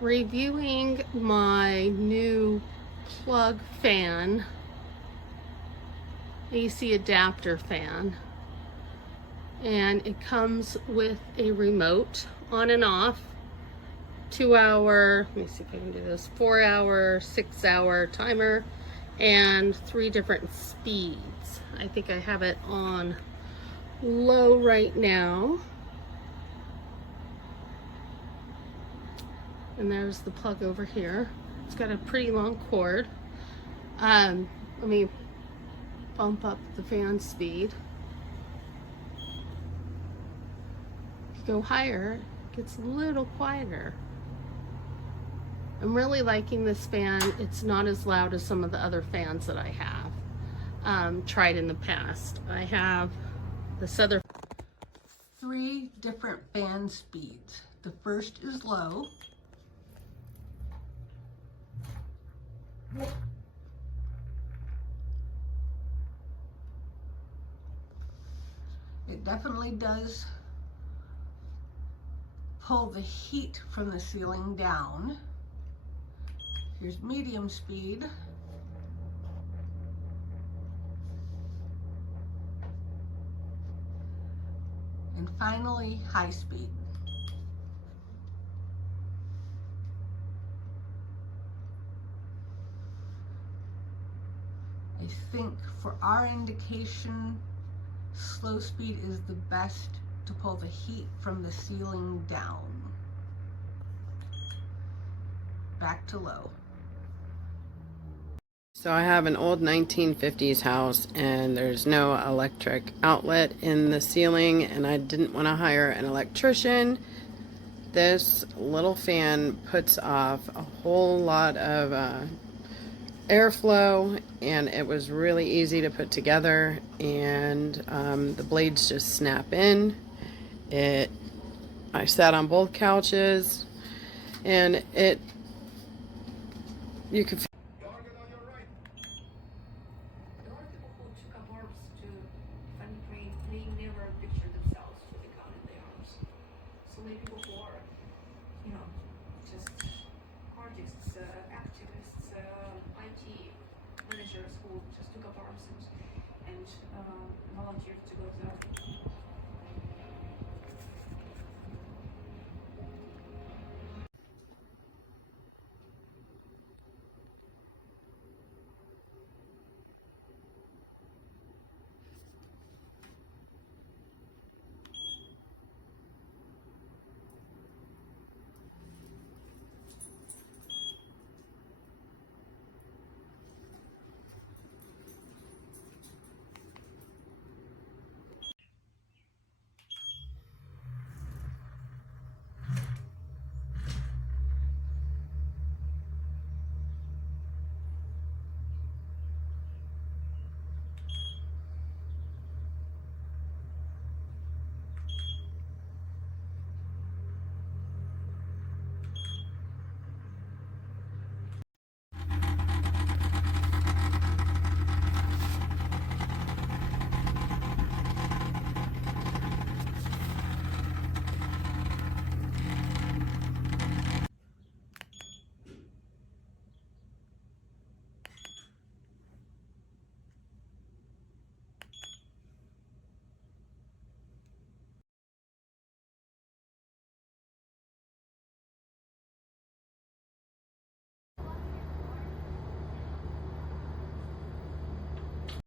reviewing my new plug fan, AC adapter fan, and it comes with a remote on and off, 2-hour, let me see if I can do this, 4-hour, 6-hour timer, and 3 different speeds. I think I have it on low right now. And there's the plug over here. It's got a pretty long cord. Let me bump up the fan speed. If you go higher, it gets a little quieter. I'm really liking this fan. It's not as loud as some of the other fans that I have tried in the past. I have this other 3 different fan speeds. The first is low. It definitely does pull the heat from the ceiling down. Here's medium speed. And finally, high speed. I think for our indication, slow speed is the best to pull the heat from the ceiling down. Back to low. So I have an old 1950s house and there's no electric outlet in the ceiling, and I didn't want to hire an electrician. This little fan puts off a whole lot of airflow, and it was really easy to put together, and the blades just snap in. I sat on both couches, and you could They never picture themselves with a gun in their arms. So many people who are, just artists, activists, IT managers who just took up arms and volunteered to go to